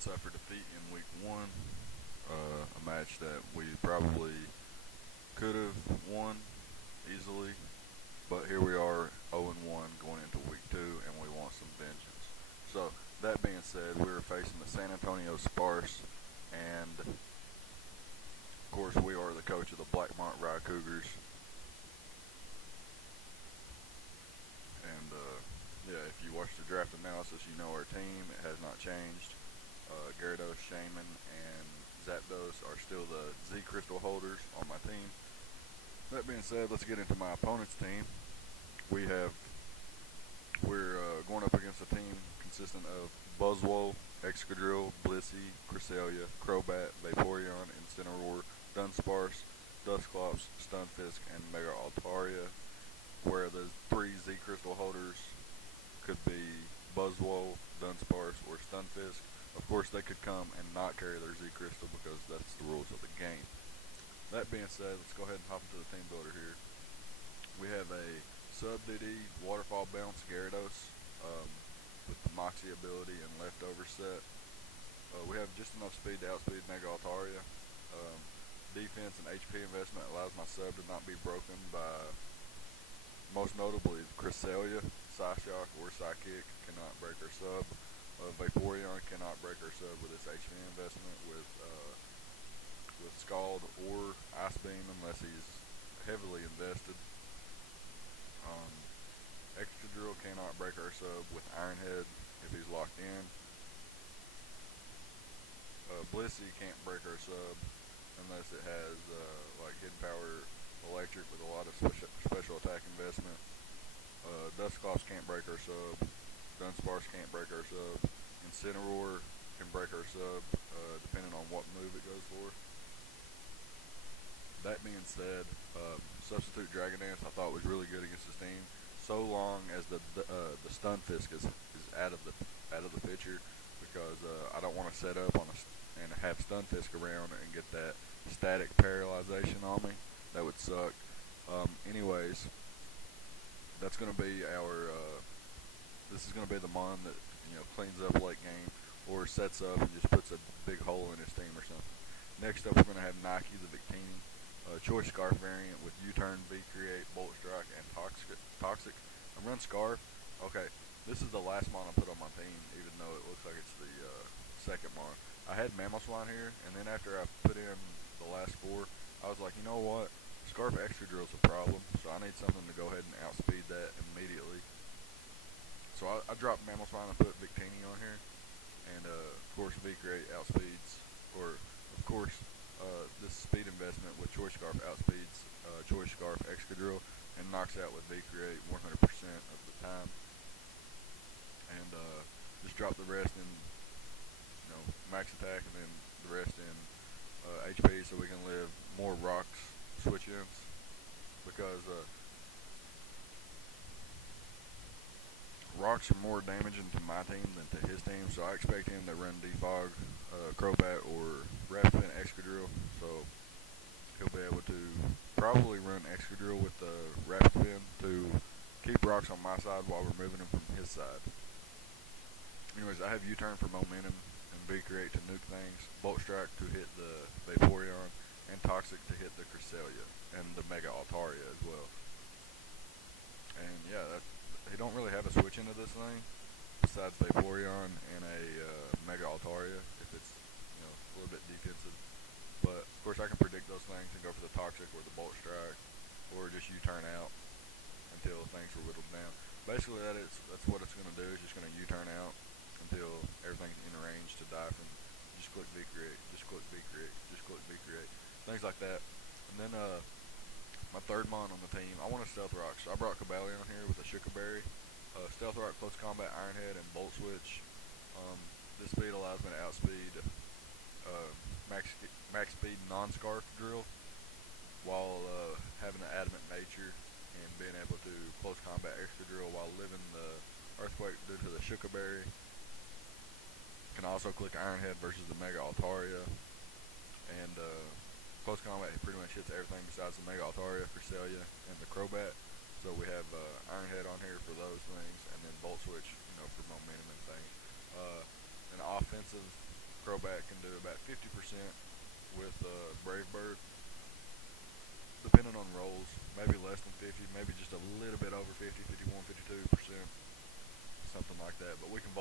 suffered defeat in week one. A match that we probably could have won easily, but here we are 0-1 going into week two, and we want some vengeance. So, that being said, we were facing the San Antonio Sparce, and of course, we are the coach of the Blackmont Rye Cougars. And yeah, if you watch the draft analysis, you know our team. It has not changed. Gyarados, Shaman, and Zapdos are still the Z Crystal holders on my team. That being said, let's get into my opponent's team. We're going up against a team consisting of Buzzwole, Excadrill, Blissey, Cresselia, Crobat, Vaporeon, Incineroar, Dunsparce, Dusclops, Stunfisk, and Mega Altaria, where the three Z Crystal holders could be Buzzwole, Dunsparce, or Stunfisk. Of course, they could come and not carry their Z Crystal because that's the rules of the game. That being said, let's go ahead and hop into the team builder here. We have a Sub DD Waterfall Bounce Gyarados with the Moxie ability and leftover set. We have just enough speed to outspeed Mega Altaria. Defense and HP investment allows my sub to not be broken by, most notably, Cresselia. Psyshock or Psychic cannot break her sub. Vaporeon cannot break her sub with its HP investment with Scald or Ice Beam unless he's heavily invested. Excadrill cannot break our sub with Iron Head if he's locked in. Blissey can't break our sub unless it has like Hidden Power Electric with a lot of special attack investment. Dusclops can't break our sub. Dunsparce can't break our sub. Incineroar can break our sub depending on what move it goes for. That being said, Substitute Dragon Dance I thought was really good against this team, so long as the Stunfisk is out of the picture, because I don't want to set up and have Stunfisk around and get that static paralyzation on me. That would suck. Anyways, that's going to be our. This is going to be the mon that cleans up late game or sets up and just puts a big hole in his team or something. Next up, we're going to have Nike the Victini. Choice Scarf variant with U-Turn, V-Create, Bolt Strike, and Toxic. I run Scarf. Okay, this is the last mon I put on my team, even though it looks like it's the second mon. I had Mamoswine here, and then after I put in the last four, I was like, you know what? Scarf Excadrill is a problem, so I need something to go ahead and outspeed that immediately. So I dropped Mamoswine and put Victini on here, and of course V-Create outspeeds, or of course this speed investment with Choice Scarf outspeeds Choice Scarf Excadrill and knocks out with V-Create 100% of the time. And just drop the rest in max attack and then the rest in HP so we can live more rocks switch ins, because rocks are more damaging to my team than to his team, so I expect him to run Defog, Crobat, or Rapid Excadrill, so he'll be able to probably run Excadrill with the Rapid Spin to keep rocks on my side while we're moving them from his side. Anyways, I have U-Turn for momentum and V-Create to nuke things, Bolt Strike to hit the Vaporeon, and Toxic to hit the Cresselia and the Mega Altaria as well. And yeah, they don't really have a switch into this thing besides Vaporeon and a Mega Altaria if it's a little bit defensive. But of course I can predict those things and go for the Toxic or the Bolt Strike or just U-Turn out until things are whittled down. Basically that's what it's going to do. It's just going to U-Turn out until everything's in range to die from. Just click V-Create, just click V-Create, just click V-Create, things like that. And then my third mon on the team, I want a Stealth Rock, so I brought Coba-Lion here with a Sugar Berry. Stealth Rock, Close Combat, Iron Head, and Bolt Switch. This speed allows me to outspeed max speed non-Scarf Drill while having an Adamant Nature and being able to Close Combat Extra Drill while living the Earthquake due to the Sugar Berry. Can also click Iron Head versus the Mega Altaria, and Close Combat pretty much hits everything besides the Mega Altaria, Cresselia, and the Crobat. So we have Iron Head on here for those things, and then Bolt Switch, for momentum and things. An offensive Crobat can do about 50% with Brave Bird, depending on rolls. Maybe less than 50, maybe just a little bit over 50, 51, 52%, something like that. But we can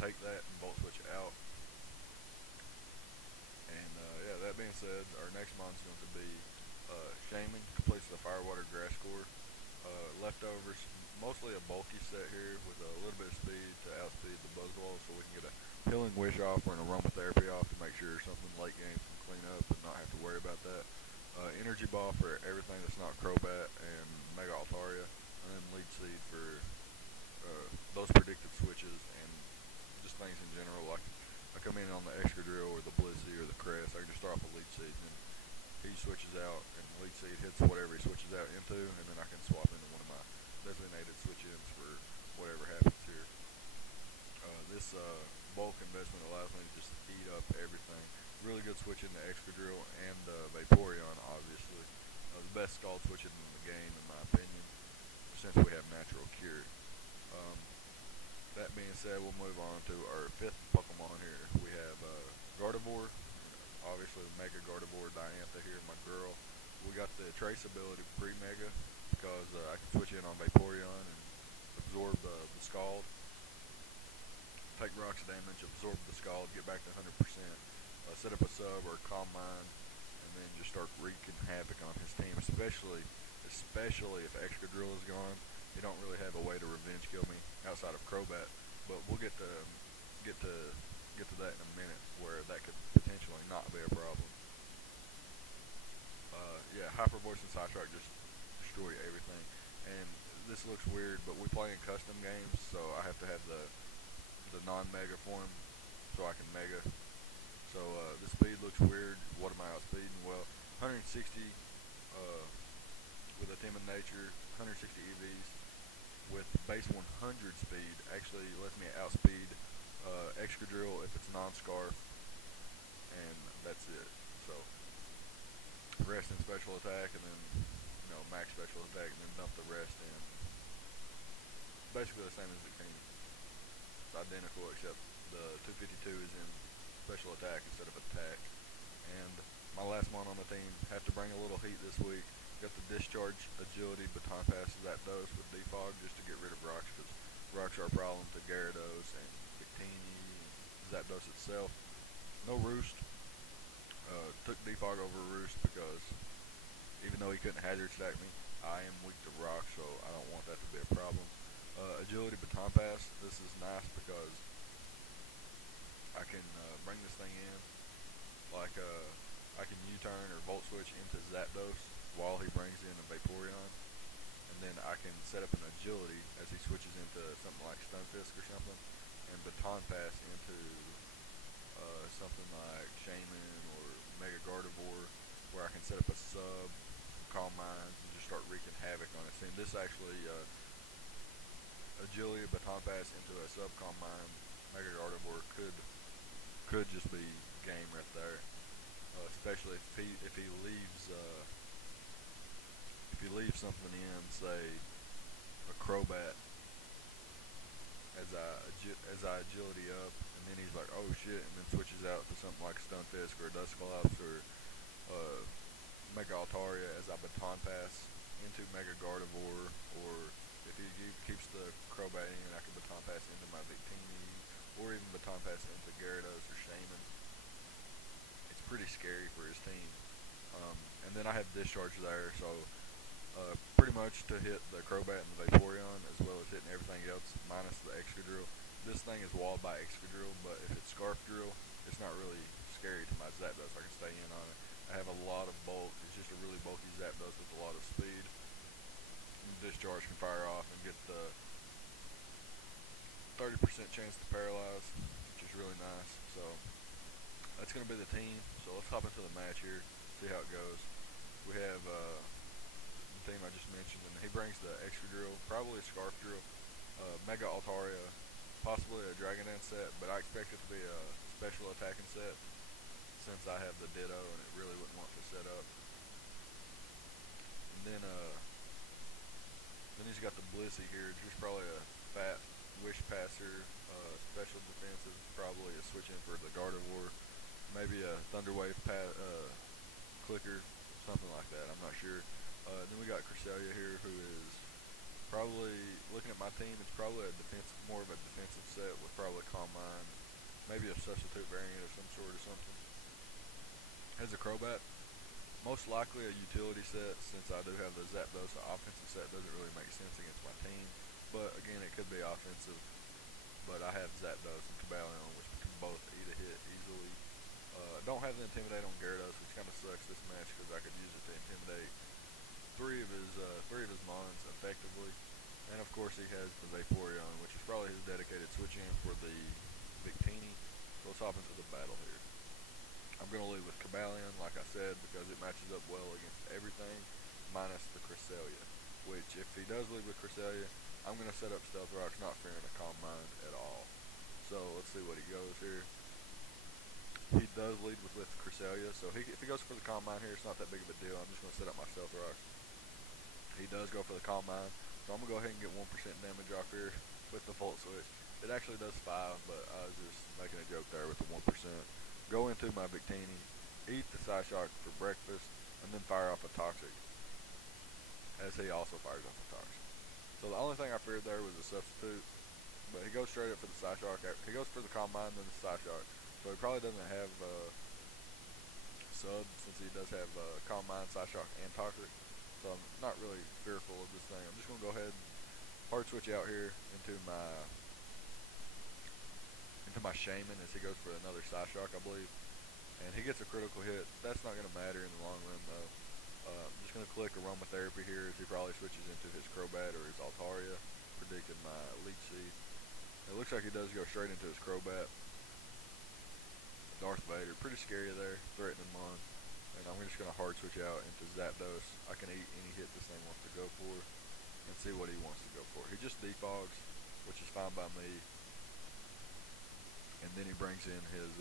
take that and bolt switch it out. And yeah, that being said, our next mon's going to be Shaman, completes the Firewater Grass Core. Leftovers, mostly a bulky set here with a little bit of speed to outspeed the Buzzwole, so we can get a Healing Wish off or an Aromatherapy off to make sure something late game can clean up and not have to worry about that. Energy Ball for everything that's not Crobat and Mega Altaria, and then Lead Seed for those predicted switches and just things in general. Like I come in on the Excadrill or the Blissey or the Crest, I can just throw off a Lead Seed and he switches out and Lead Seed hits whatever he switches out into, and then I can swap into one of my designated switch ins for whatever happens here. This bulk investment allows me to just eat up everything. Really good switch into Excadrill and Vaporeon, obviously. The best Scald switch in the game, in my opinion, since we have Natural Cure. Um, that being said, we'll move on to our fifth Pokemon here. We have Gardevoir, obviously Mega Gardevoir, Diantha here, my girl. We got the Trace ability pre-Mega because I can switch in on Vaporeon and absorb the Scald, take rocks damage, absorb the Scald, get back to 100%, set up a sub or a Calm Mind, and then just start wreaking havoc on his team, especially if Excadrill is gone. He don't really have a way to revenge kill me outside of Crobat, but we'll get to that in a minute where that could potentially not be a problem. Yeah, Hyper Voice and Sidetrack just destroy everything. And this looks weird, but we play in custom games, so I have to have the non-mega form so I can mega. So the speed looks weird. What am I outspeeding? Well, 160 with a Timid Nature, 160 EVs with base 100 speed actually lets me outspeed Excadrill if it's non-Scarf, and that's it. So rest in special attack, and then max special attack, and then dump the rest in. Basically the same as Victini. It's identical except the 252 is in special attack instead of attack. And my last one on the team have to bring a little heat this week. Got the Discharge, Agility, Baton Pass Zapdos with Defog just to get rid of rocks, because rocks are a problem to Gyarados and Victini and Zapdos itself. No Roost. Took Defog over Roost because even though he couldn't hazard stack me, I am weak to rock, so I don't want that to be a problem. Agility Baton Pass, this is nice because I can bring this thing in like I can U-turn or Volt Switch into Zapdos while he brings in a Vaporeon, and then I can set up an Agility as he switches into something like Stunfisk or something, and Baton Pass into something like Shaman or Mega Gardevoir, where I can set up a sub, Calm Minds, and just start wreaking havoc on his team. This actually, Agility, Baton Pass into a sub Calm Mind, Mega Gardevoir could just be game right there. Especially if he leaves something in, say a Crobat, as I agility up, and then he's like, oh shit, and then switches out to something like Stunfisk or Dusclops or Mega Altaria as I Baton Pass into Mega Gardevoir, or if he keeps the Crobat in, I can Baton Pass into my Victini, or even Baton Pass into Gyarados or Shaman. It's pretty scary for his team. And then I have Discharge there, so pretty much to hit the Crobat and the Vaporeon, as well as hitting everything else, minus the Excadrill. This thing is walled by Excadrill, but if it's Scarf Drill, it's not really scary to my Zapdos. I can stay in on it. I have a lot of bulk. It's just a really bulky Zapdos with a lot of speed. And Discharge can fire off and get the 30% chance to paralyze, which is really nice. So that's going to be the team. So let's hop into the match here, see how it goes. We have the team I just mentioned, and he brings the Excadrill, probably a Scarf Drill, Mega Altaria, possibly a Dragon Dance set, but I expect it to be a special attacking set since I have the Ditto and it really wouldn't want to set up. And then he's got the Blissey here, just probably a fat wish passer, special defensive, probably a switch in for the Gardevoir, maybe a Thunderwave clicker, something like that. I'm not sure. Then we got Cresselia here, who is probably looking at my team. It's probably a more of a defensive set with probably Calm Mind, maybe a substitute variant of some sort or something. Has a Crobat, most likely a utility set, since I do have the Zapdos. The offensive set doesn't really make sense against my team, but again, it could be offensive. But I have Zapdos and Coba-Lion, which can both eat a hit easily. Don't have the Intimidate on Gyarados, which kind of sucks this match because I could use it to intimidate three of his mons effectively. And of course, he has the Vaporeon, which is probably his dedicated switch in for the Victini. So let's hop into the battle here. I'm going to lead with Coba-Lion, like I said, because it matches up well against everything, minus the Cresselia. Which, if he does lead with Cresselia, I'm going to set up Stealth Rocks, not fearing a Calm Mind at all. So let's see what he goes here. He does lead with Cresselia, so if he goes for the Calm Mind here, it's not that big of a deal. I'm just going to set up my Stealth Rocks. He does go for the Calm Mind, so I'm going to go ahead and get 1% damage off here with the Volt Switch. It actually does 5, but I was just making a joke there with the 1%. Go into my Victini, eat the Psyshock for breakfast, and then fire off a Toxic, as he also fires off a Toxic. So the only thing I feared there was a substitute, but he goes straight up for the Psyshock. He goes for the Calm Mind, then the Psyshock. So he probably doesn't have sub, since he does have Calm Mind, Psyshock, and Toxic. So I'm not really fearful of this thing. I'm just going to go ahead and hard switch out here into my Shaman as he goes for another Psyshock, I believe. And he gets a critical hit. That's not going to matter in the long run, though. I'm just going to click Aromatherapy here as he probably switches into his Crobat or his Altaria. Predicted my Leech Seed. It looks like he does go straight into his Crobat. Darth Vader, pretty scary there, threatening Mon. And I'm just going to hard switch out into Zapdos. I can eat any hit this thing wants to go for and see what he wants to go for. He just defogs, which is fine by me. And then he brings in his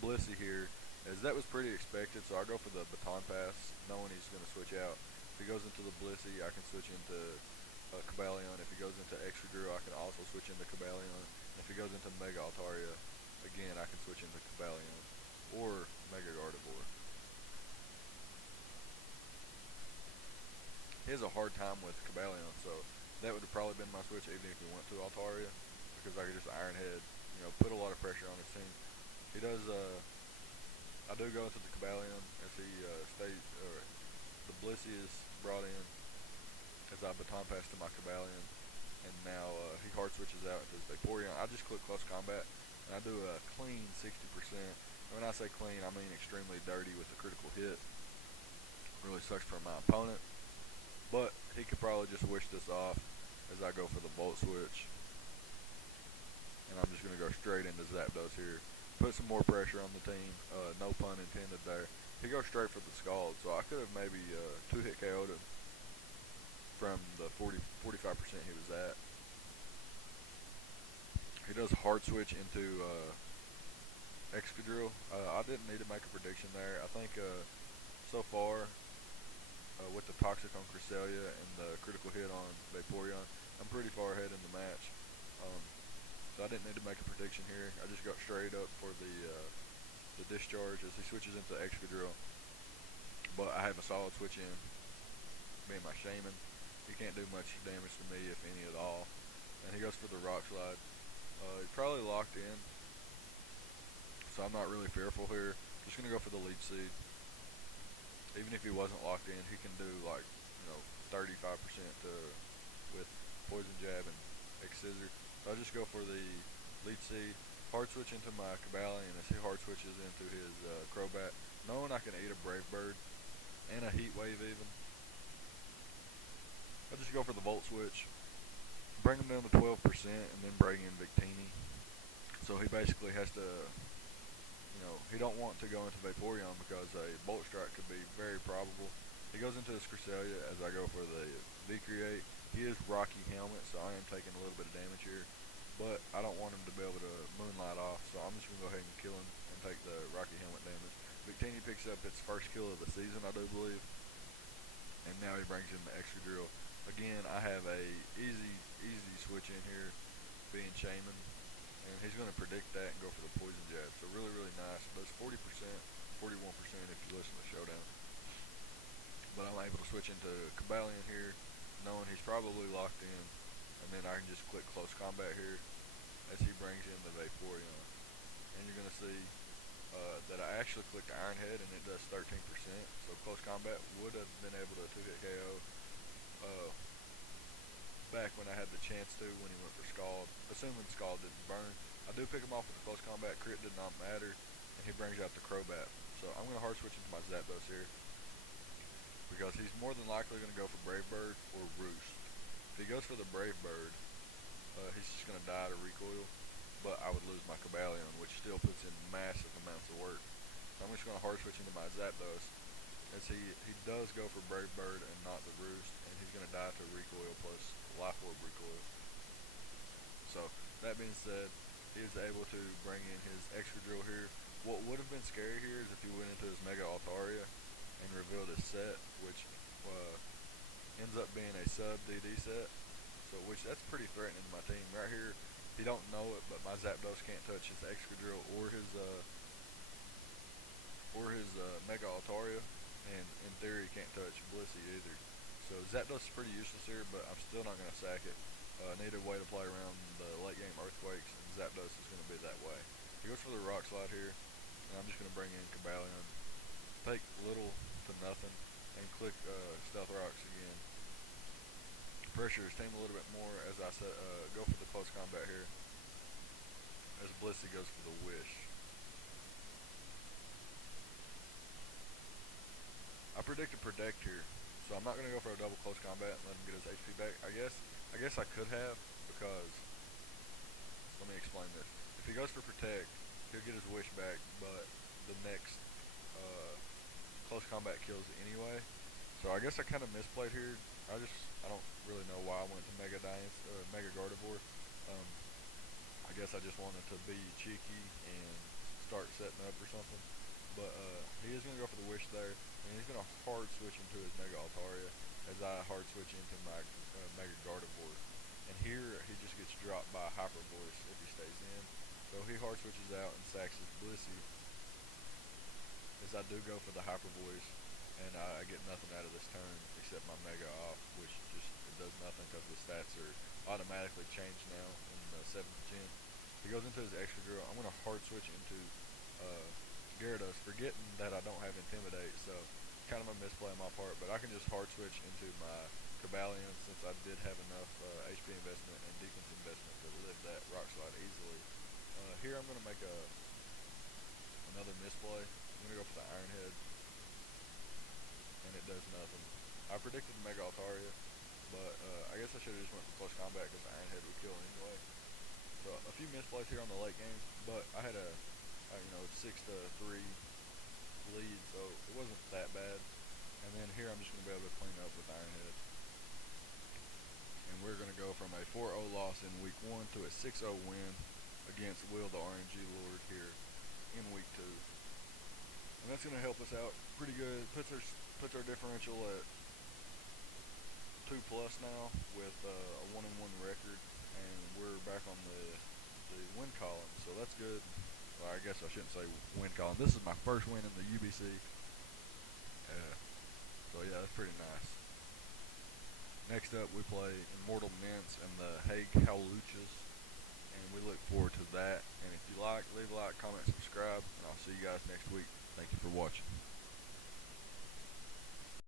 Blissey here, as that was pretty expected, so I go for the Baton Pass, knowing he's going to switch out. If he goes into the Blissey, I can switch into Coba-Lion. If he goes into Excadrill, I can also switch into Coba-Lion. If he goes into Mega Altaria, again, I can switch into Coba-Lion or Mega Gardevoir. He has a hard time with Coba-Lion, so that would have probably been my switch even if he went to Altaria, because I could just Iron Head, put a lot of pressure on his team. He does, I do go into the Coba-Lion as he the Blissey is brought in as I Baton Pass to my Coba-Lion, and now he hard switches out into his Vaporeon. I just click Close Combat, and I do a clean 60%. And when I say clean, I mean extremely dirty with the critical hit. Really sucks for my opponent, but he could probably just wish this off as I go for the Volt Switch. And I'm just going to go straight into Zapdos here. Put some more pressure on the team. No pun intended there. He goes straight for the Scald, so I could have maybe 2-hit KO'd him from the 45% he was at. He does hard switch into Excadrill. I didn't need to make a prediction there. I think so far, with the Toxic on Cresselia and the critical hit on Vaporeon, I'm pretty far ahead in the match. So I didn't need to make a prediction here. I just got straight up for the discharge as he switches into Excadrill. But I have a solid switch in, being my Shaman. He can't do much damage to me, if any at all. And he goes for the Rock Slide. He's probably locked in, so I'm not really fearful here. Just going to go for the Leech Seed. Even if he wasn't locked in, he can do like 35% with Poison Jab and X-Scissor. So I just go for the Leech Seed, hard switch into my Coba-Lion as he hard switches into his Crobat, knowing I can eat a Brave Bird and a Heat Wave even. I just go for the Volt Switch, bring him down to 12%, and then bring in Victini. So he basically has to, he don't want to go into Vaporeon because a Bolt Strike could be very probable. He goes into his Cresselia as I go for the V-Create. He is Rocky Helmet, so I am taking a little bit of damage here. But I don't want him to be able to Moonlight off, so I'm just going to go ahead and kill him and take the Rocky Helmet damage. Victini picks up its first kill of the season, I do believe. And now he brings in the Excadrill. Again, I have a easy switch in here. being shaman, and he's going to predict that and go for the poison jab. So really, really nice. Does 40%, 41% if you listen to Showdown. But I'm able to switch into Coba-Lion here, knowing he's probably locked in, and then I can just click close combat here as he brings in the Vaporeon. And you're going to see that I actually clicked Iron Head and it does 13%. So close combat would have been able to 2-hit KO back when I had the chance to when he went for Scald. Assuming Scald didn't burn. I do pick him off with the close combat. Crit did not matter. And he brings out the Crobat. So I'm going to hard switch into my Zapdos here, because he's more than likely going to go for Brave Bird or Roost. If he goes for the Brave Bird, he's just going to die to recoil, but I would lose my Coba-Lion, which still puts in massive amounts of work. So I'm just going to hard switch into my Zapdos, as he does go for Brave Bird and not the Roost, and he's going to die to recoil plus Life Orb recoil. So that being said, he is able to bring in his Excadrill here. What would have been scary here is if he went into his Mega Altaria and revealed his set, which ends up being a sub DD set. So which that's pretty threatening to my team. Right here, he don't know it, but my Zapdos can't touch his Excadrill or his Mega Altaria, and in theory he can't touch Blissey either. So Zapdos is pretty useless here, but I'm still not going to sack it. Need a way to play around the late game Earthquakes, and Zapdos is going to be that way. He goes for the Rock Slide here, and I'm just going to bring in Coba-Lion. Take little to nothing, and click Stealth Rocks again. Pressure his team a little bit more as I go for the close combat here, as Blissey goes for the Wish. I predicted Protect here, so I'm not going to go for a double close combat and let him get his HP back. I guess I could have, because, let me explain this. If he goes for Protect, he'll get his Wish back, but the next close combat kills anyway. So I guess I kind of misplayed here. I don't really know why I went to Mega Gardevoir. I guess I just wanted to be cheeky and start setting up or something. But he is going to go for the Wish there, and he's going to hard switch into his Mega Altaria as I hard switch into my Mega Gardevoir. And here he just gets dropped by Hyper Voice if he stays in. So he hard switches out and sacks his Blissey, as I do go for the Hyper Voice, and I get nothing out of this turn except my Mega off, which just it does nothing because the stats are automatically changed now in the 7th gen. He goes into his Excadrill. I'm going to hard switch into Gyarados, forgetting that I don't have Intimidate, so kind of a misplay on my part, but I can just hard switch into my Coba-Lion since I did have enough HP investment and defense investment to live that Rock Slide easily. Here I'm going to make another misplay. I'm going to go for the Iron Head, and it does nothing. I predicted Mega Altaria, but I guess I should have just went for close combat because the Iron Head would kill anyway. So a few misplays here on the late game, but I had a 6-3 lead, so it wasn't that bad. And then here I'm just going to be able to clean up with Iron Head. And we're going to go from a 4-0 loss in week 1 to a 6-0 win against Will the RNG Lord here in week 2. And that's going to help us out pretty good. Puts our differential at 2+ now with a 1-1 record, and we're back on the win column, so that's good. Well, I guess I shouldn't say win column. This is my first win in the UBC. So yeah, that's pretty nice. Next up, we play Immortal Mints and the Hague Howluchas, and we look forward to that. And if you like, leave a like, comment, subscribe, and I'll see you guys next week. Thank you for watching.